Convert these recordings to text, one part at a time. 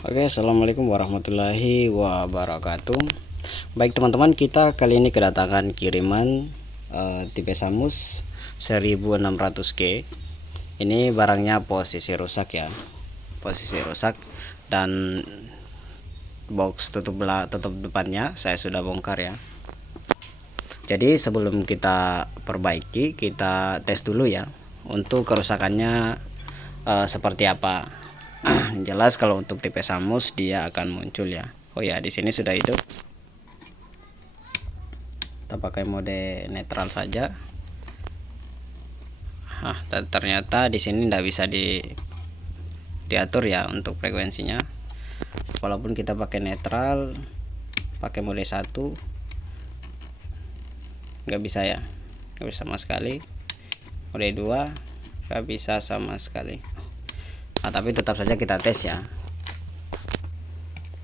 Oke, assalamualaikum warahmatullahi wabarakatuh. Baik teman-teman, kita kali ini kedatangan kiriman tipe Samus 1600G. Ini barangnya posisi rusak ya, posisi rusak, dan box tutup depannya saya sudah bongkar ya. Jadi sebelum kita perbaiki, kita tes dulu ya untuk kerusakannya seperti apa. Jelas kalau untuk tipe Samus dia akan muncul ya. Oh ya, di sini sudah hidup. Kita pakai mode netral saja. Dan ternyata di sini tidak bisa diatur ya untuk frekuensinya. Walaupun kita pakai netral, pakai mode 1, nggak bisa ya, nggak bisa sama sekali. Mode 2 nggak bisa sama sekali. Tapi tetap saja kita tes ya.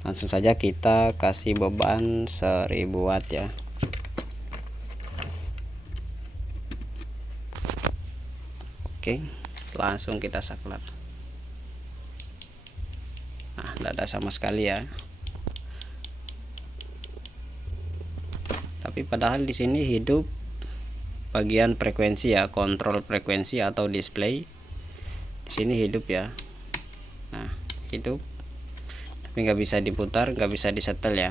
Langsung saja kita kasih beban 1000 watt ya. Oke, langsung kita saklar. Tidak ada sama sekali ya. Tapi padahal di sini hidup bagian frekuensi ya, kontrol frekuensi atau display. Di sini hidup ya. Hidup, tapi nggak bisa diputar, nggak bisa disetel ya.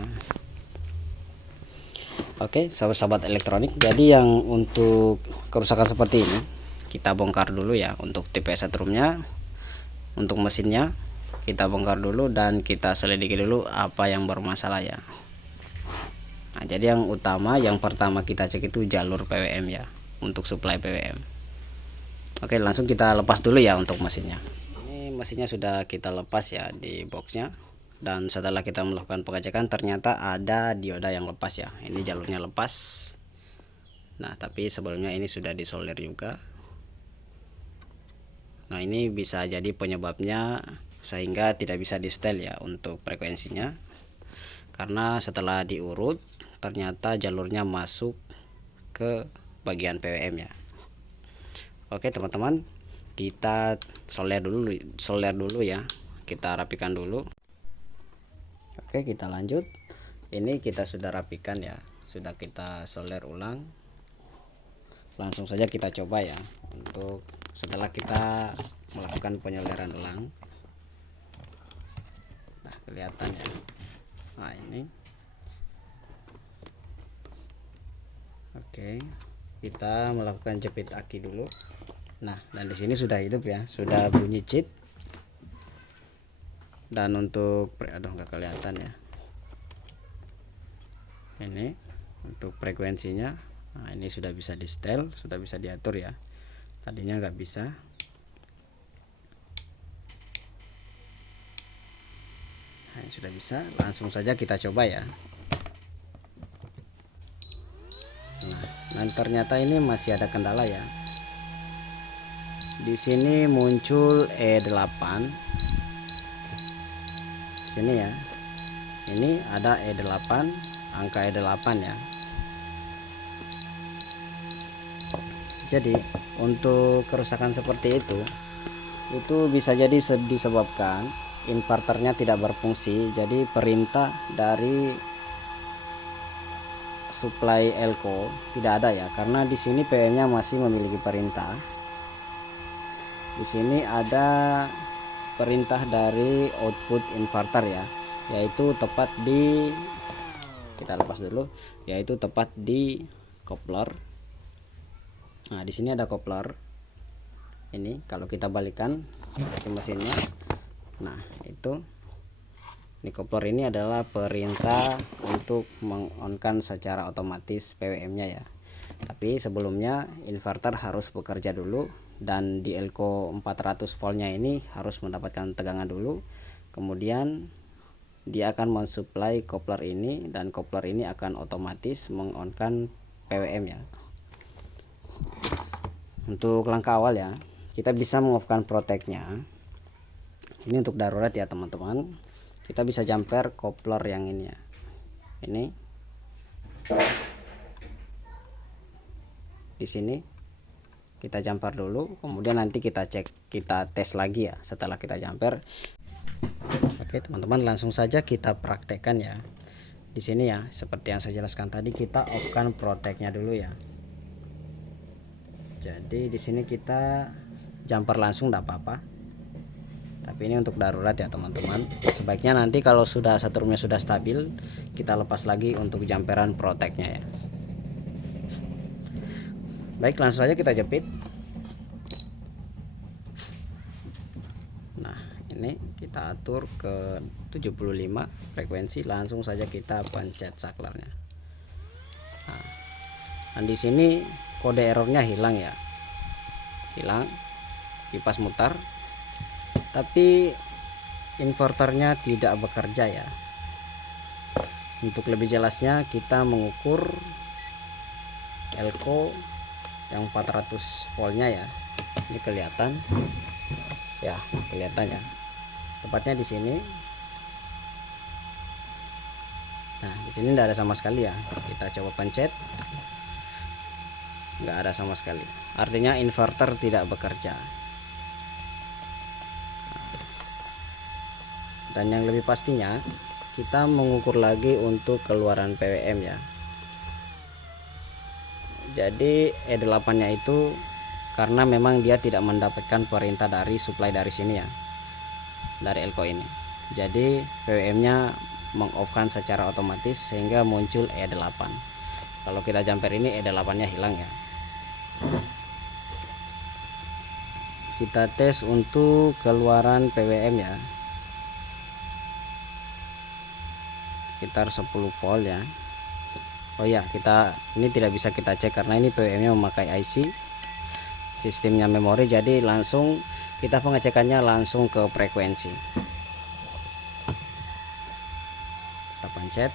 Oke, sahabat-sahabat elektronik, jadi yang untuk kerusakan seperti ini kita bongkar dulu ya. Untuk tipe setrumnya, untuk mesinnya kita bongkar dulu dan kita selidiki dulu apa yang bermasalah ya. Jadi yang utama, yang pertama kita cek itu jalur PWM ya, untuk suplai PWM. Oke, langsung kita lepas dulu ya untuk mesinnya. Mesinnya sudah kita lepas ya di boxnya, dan setelah kita melakukan pengecekan ternyata ada dioda yang lepas ya. Ini jalurnya lepas. Tapi sebelumnya ini sudah disolder juga. Ini bisa jadi penyebabnya sehingga tidak bisa di setel ya untuk frekuensinya, karena setelah diurut ternyata jalurnya masuk ke bagian PWM ya. Oke teman-teman, kita solder dulu ya, kita rapikan dulu. Oke, kita lanjut. Ini kita sudah rapikan ya, sudah kita solder ulang. Langsung saja kita coba ya, untuk setelah kita melakukan penyolderan ulang. Kelihatan ya. Ini oke, kita melakukan jepit aki dulu. Dan di sini sudah hidup ya, sudah bunyi cheat. Dan untuk nggak kelihatan ya. Ini untuk frekuensinya, ini sudah bisa di setel, sudah bisa diatur ya. Tadinya nggak bisa. Ini sudah bisa. Langsung saja kita coba ya. Dan ternyata ini masih ada kendala ya. Di sini muncul E8. Sini ya. Ini ada E8, angka E8 ya. Jadi untuk kerusakan seperti itu bisa jadi disebabkan inverternya tidak berfungsi. Jadi perintah dari suplai elko tidak ada ya, karena di sini PWM-nya masih memiliki perintah. Di sini ada perintah dari output inverter ya, yaitu tepat di, kita lepas dulu, yaitu tepat di coupler. Di sini ada coupler. Ini kalau kita balikan ke mesinnya, itu di coupler ini adalah perintah untuk mengonkan secara otomatis PWM-nya ya. Tapi sebelumnya inverter harus bekerja dulu, dan di elko 400 voltnya ini harus mendapatkan tegangan dulu. Kemudian dia akan mensuplai coupler ini, dan coupler ini akan otomatis mengonkan PWM ya. Untuk langkah awal ya, kita bisa mengoffkan protectnya. Ini untuk darurat ya teman-teman. Kita bisa jumper coupler yang ini ya. Ini di sini kita jumper dulu, kemudian nanti kita cek, kita tes lagi ya setelah kita jumper. Oke, Oke teman-teman, langsung saja kita praktekkan ya. Di sini ya, seperti yang saya jelaskan tadi, kita off-kan proteknya dulu ya. Jadi di sini kita jumper langsung tidak apa-apa, tapi ini untuk darurat ya teman-teman. Sebaiknya nanti kalau sudah setrumnya sudah stabil, kita lepas lagi untuk jumperan proteknya ya. Baik, langsung saja kita jepit. Nah ini kita atur ke 75 frekuensi, langsung saja kita pencet saklarnya. Nah, dan di sini kode errornya hilang ya, hilang, kipas mutar, tapi inverternya tidak bekerja ya. Untuk lebih jelasnya kita mengukur elko yang 400 voltnya ya. Ini kelihatan ya, kelihatan ya, tepatnya di sini. Nah di sini tidak ada sama sekali ya, kita coba pencet, nggak ada sama sekali, artinya inverter tidak bekerja. Dan yang lebih pastinya kita mengukur lagi untuk keluaran PWM ya. Jadi E8 nya itu karena memang dia tidak mendapatkan perintah dari supply dari sini ya, dari elko ini. Jadi PWM nya mengoff-kan secara otomatis sehingga muncul E8. Kalau kita jumper ini E8 nya hilang ya. Kita tes untuk keluaran PWM ya, sekitar 10 volt ya. Oh ya, kita ini tidak bisa kita cek karena ini PWM nya memakai IC, sistemnya memori, jadi langsung kita pengecekannya langsung ke frekuensi. Kita pencet.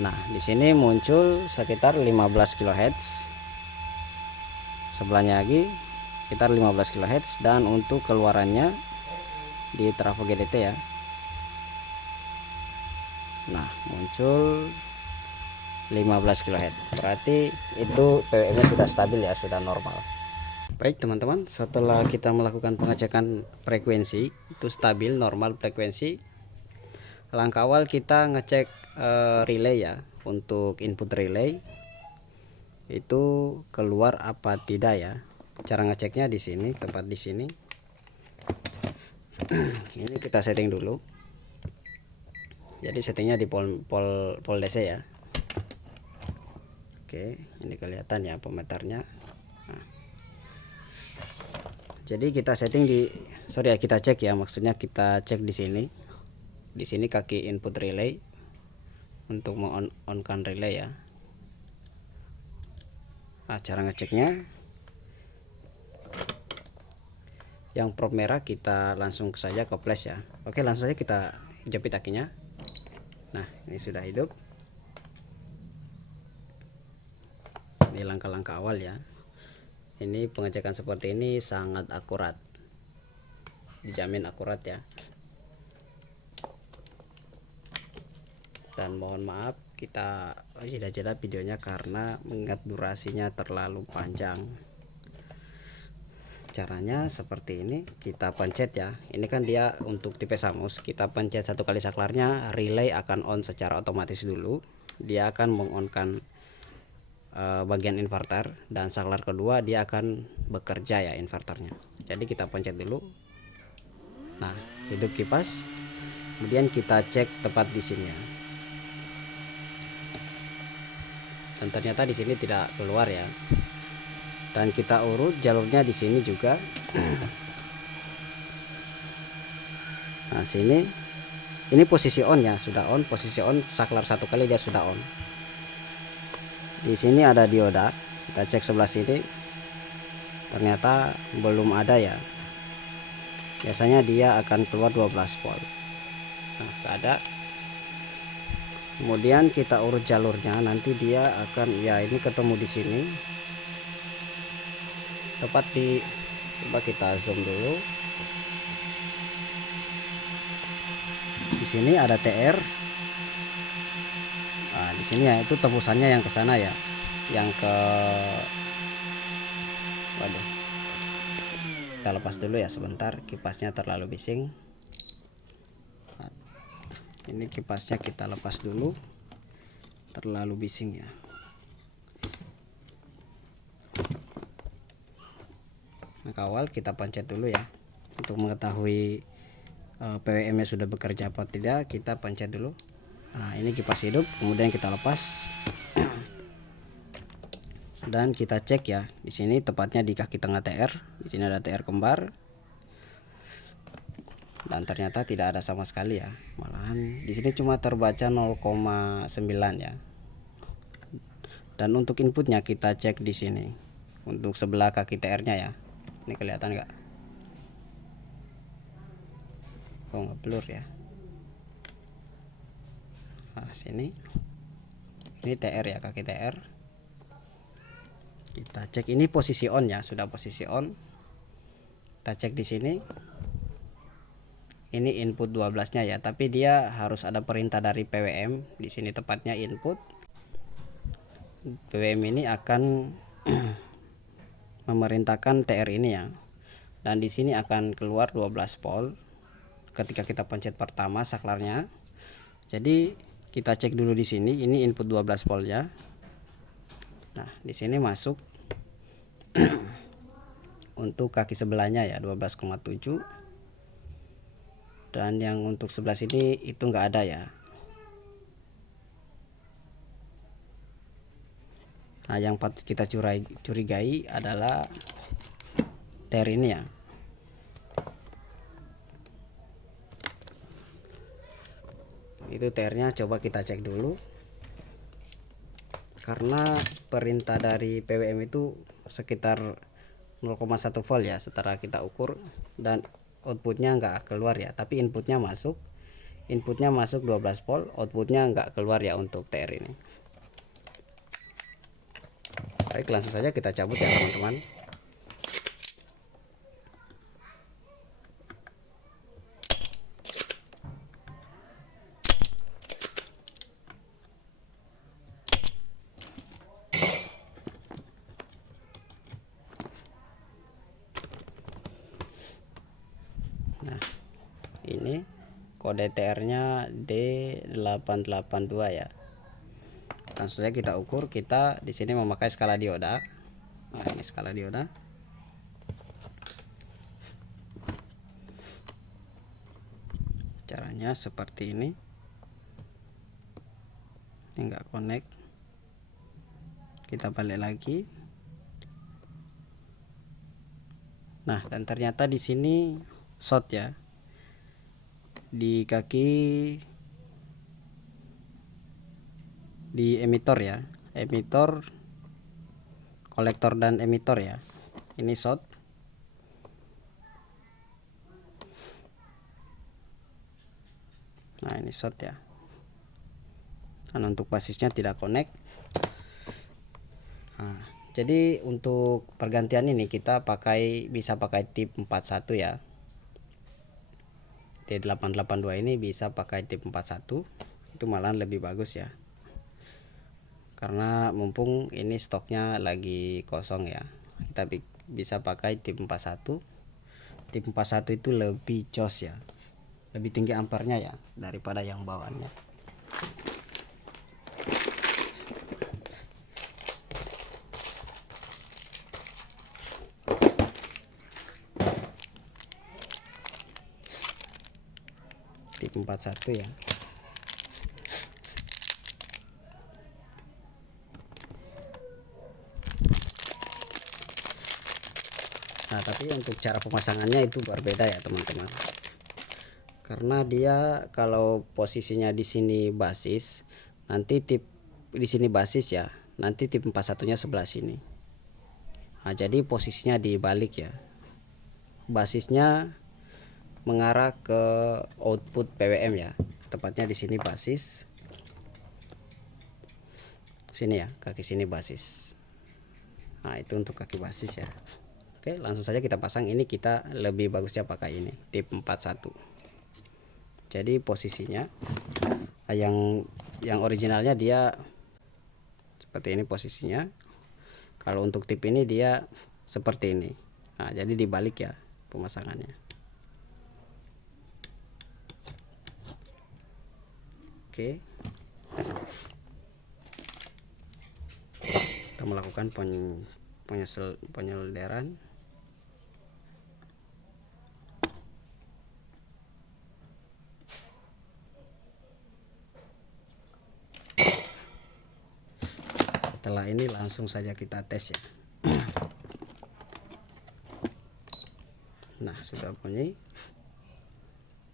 Nah di sini muncul sekitar 15 kHz, sebelahnya lagi sekitar 15 kHz, dan untuk keluarannya di trafo GDT ya. Nah muncul 15 kHz, berarti itu PWM nya sudah stabil ya, sudah normal. Baik teman-teman, setelah kita melakukan pengecekan frekuensi itu stabil normal frekuensi, langkah awal kita ngecek relay ya. Untuk input relay itu keluar apa tidak ya. Cara ngeceknya di sini, tepat di sini. Ini kita setting dulu. Jadi settingnya di pol DC ya. Oke, ini kelihatan ya pemeternya. Nah, jadi kita setting di, sorry ya, kita cek ya, maksudnya kita cek di sini. Di sini kaki input relay untuk on-kan relay ya. Nah, cara ngeceknya yang probe merah kita langsung saja ke flash ya. Oke, langsung saja kita jepit akinya. Nah ini sudah hidup. Ini langkah-langkah awal ya. Ini pengecekan seperti ini sangat akurat, dijamin akurat ya. Dan mohon maaf kita jeda-jeda videonya karena mengingat durasinya terlalu panjang. Caranya seperti ini, kita pencet ya. Ini kan dia untuk tipe Samus, kita pencet satu kali saklarnya, relay akan on secara otomatis dulu. Dia akan mengonkan bagian inverter, dan saklar kedua dia akan bekerja ya inverternya. Jadi kita pencet dulu. Nah hidup kipas, kemudian kita cek tepat di sini ya. Dan ternyata di sini tidak keluar ya. Dan kita urut jalurnya di sini juga. Nah sini, ini posisi on ya, sudah on, posisi on, saklar satu kali dia sudah on. Di sini ada dioda, kita cek sebelah sini, ternyata belum ada ya. Biasanya dia akan keluar 12 volt. Nah ada. Kemudian kita urut jalurnya, nanti dia akan ya, ini ketemu di sini. Tepat di, coba kita zoom dulu. Di sini ada TR. Nah, di sini ya, itu tembusannya yang ke sana ya, yang ke, waduh, kita lepas dulu ya sebentar, kipasnya terlalu bising. Nah, ini kipasnya kita lepas dulu, terlalu bising ya. Nah, kawal kita pencet dulu ya untuk mengetahui PWM nya sudah bekerja apa tidak. Kita pencet dulu. Nah, ini kipas hidup, kemudian kita lepas dan kita cek ya. Di sini tepatnya di kaki tengah TR, di sini ada TR kembar dan ternyata tidak ada sama sekali ya. Malahan di sini cuma terbaca 0,9 ya. Dan untuk inputnya kita cek di sini untuk sebelah kaki TR-nya ya. Ini kelihatan nggak? Oh, nggak blur ya. Nah, sini ini TR ya, kaki TR. Kita cek ini posisi on ya, sudah posisi on. Kita cek di sini. Ini input 12-nya ya, tapi dia harus ada perintah dari PWM. Di sini tepatnya input. PWM ini akan memerintahkan TR ini ya. Dan di sini akan keluar 12 volt ketika kita pencet pertama saklarnya. Jadi kita cek dulu di sini, ini input 12 volt ya. Nah, di sini masuk untuk kaki sebelahnya ya 12,7. Dan yang untuk sebelah sini itu enggak ada ya. Nah, yang patut kita curigai adalah TR ini ya. Itu TR-nya coba kita cek dulu. Karena perintah dari PWM itu sekitar 0,1 volt ya setelah kita ukur, dan outputnya nggak keluar ya, tapi inputnya masuk 12 volt, outputnya nggak keluar ya untuk TR ini. Baik, langsung saja kita cabut ya teman-teman. Nah, ini kode TR-nya D882 ya. Langsung saja kita ukur. Kita di sini memakai skala dioda. Nah, ini skala dioda. Caranya seperti ini. Ini enggak connect. Kita balik lagi. Nah, dan ternyata di sini short ya. Di kaki di emitor ya, emitor, kolektor dan emitor ya, ini short. Nah, ini short ya. Dan untuk basisnya tidak connect. Nah, jadi untuk pergantian ini kita bisa pakai tip 41 ya. D882 ini bisa pakai tip 41, itu malahan lebih bagus ya. Karena mumpung ini stoknya lagi kosong ya, kita bisa pakai tip 41. Tip 41 itu lebih jos ya, lebih tinggi ampernya ya daripada yang bawaannya. Tip 41 ya. Nah, tapi untuk cara pemasangannya itu berbeda ya teman-teman. Karena dia kalau posisinya di sini basis, nanti tip di sini basis ya, nanti tip 41-nya sebelah sini. Nah, jadi posisinya dibalik ya. Basisnya mengarah ke output PWM ya. Tepatnya di sini basis. Sini ya, kaki sini basis. Nah, itu untuk kaki basis ya. Oke, langsung saja kita pasang. Ini kita lebih bagusnya pakai ini, tip 41. Jadi posisinya yang originalnya dia seperti ini posisinya. Kalau untuk tip ini dia seperti ini. Nah, jadi dibalik ya. pemasangannya. Oke, kita melakukan penyelderan. Setelah ini langsung saja kita tes ya. Nah, sudah bunyi.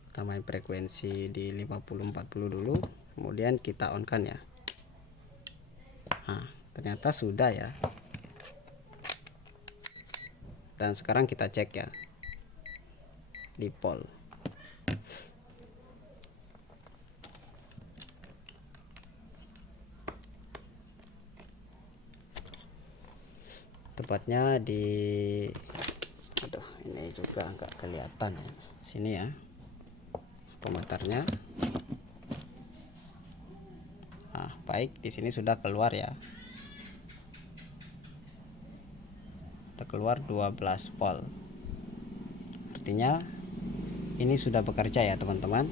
Kita main frekuensi di 50-40 dulu, kemudian kita on kan ya. Nah, ternyata sudah ya. Dan sekarang kita cek ya di pol. Tepatnya di, aduh ini juga nggak kelihatan ya, sini ya pemetarnya. Nah, baik, di sini sudah keluar ya, sudah keluar 12 volt, artinya ini sudah bekerja ya teman-teman.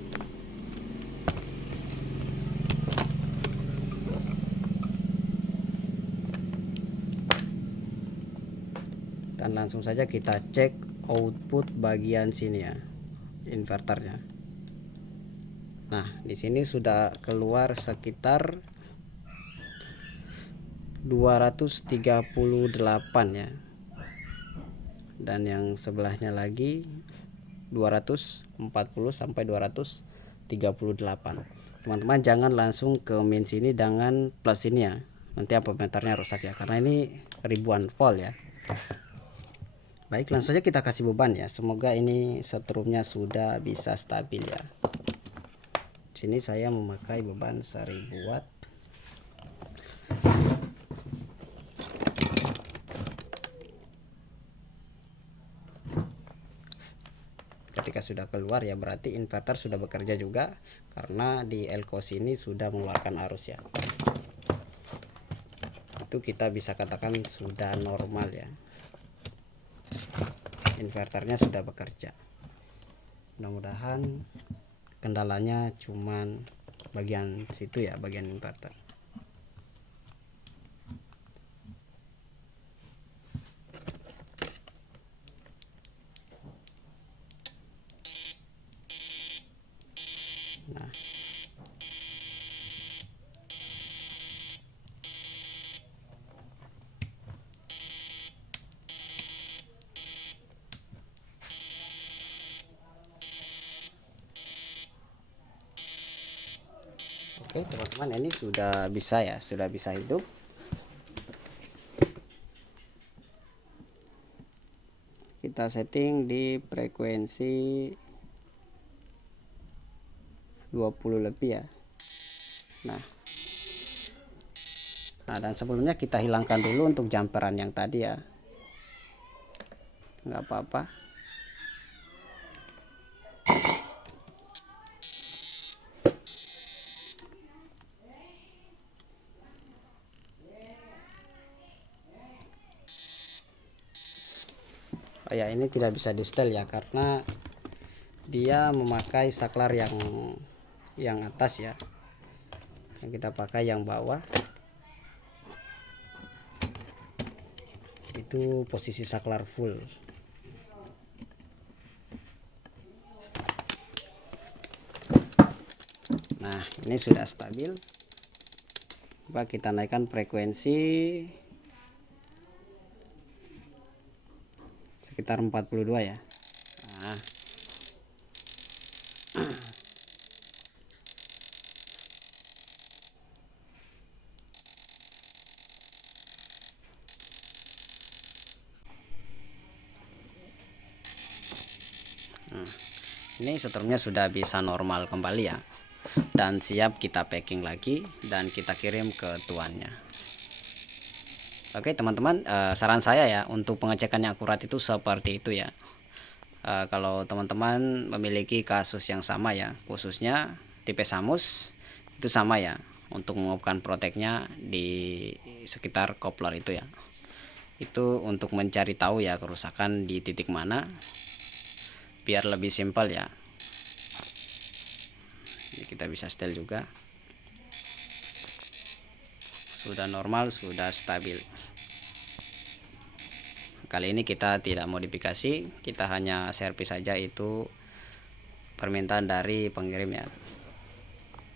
Dan langsung saja kita cek output bagian sini ya, inverternya. Nah, di sini sudah keluar sekitar 238 ya. Dan yang sebelahnya lagi 240 sampai 238. Teman-teman jangan langsung ke min sini dengan plus ini ya. Nanti ampermeternya rusak ya, karena ini ribuan volt ya. Baik, langsung saja kita kasih beban ya. Semoga ini setrumnya sudah bisa stabil ya. Sini saya memakai beban 1000 watt. Ketika sudah keluar ya, berarti inverter sudah bekerja juga, karena di elko sini sudah mengeluarkan arus ya. Itu kita bisa katakan sudah normal ya. Inverternya sudah bekerja. Mudah-mudahan kendalanya cuman bagian situ ya, bagian inverter. Nah, oke teman-teman, ini sudah bisa ya, sudah bisa hidup. Kita setting di frekuensi 20 lebih ya. Nah, dan sebelumnya kita hilangkan dulu untuk jumperan yang tadi ya, nggak apa-apa. Oh ya, ini tidak bisa di setel ya, karena dia memakai saklar yang atas ya. Yang kita pakai yang bawah itu posisi saklar full. Nah, ini sudah stabil. Coba kita naikkan frekuensi sekitar 42 ya. Nah, ini setrumnya sudah bisa normal kembali ya, dan siap kita packing lagi dan kita kirim ke tuannya. Oke teman-teman, saran saya ya untuk pengecekan yang akurat itu seperti itu ya. Kalau teman-teman memiliki kasus yang sama ya, khususnya tipe Samus itu sama ya, untuk menguapkan proteknya di sekitar kopler itu ya. Itu untuk mencari tahu ya kerusakan di titik mana, biar lebih simpel ya. Ini kita bisa setel juga. Sudah normal, sudah stabil. Kali ini kita tidak modifikasi, kita hanya servis saja, itu permintaan dari pengirim ya.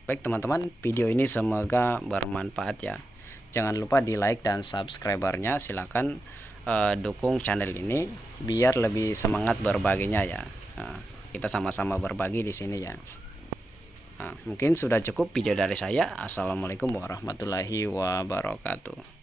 Baik teman-teman, video ini semoga bermanfaat ya. Jangan lupa di like dan subscribernya, silahkan dukung channel ini biar lebih semangat berbaginya ya. Nah, kita sama-sama berbagi di sini ya. Nah, mungkin sudah cukup video dari saya. Assalamualaikum warahmatullahi wabarakatuh.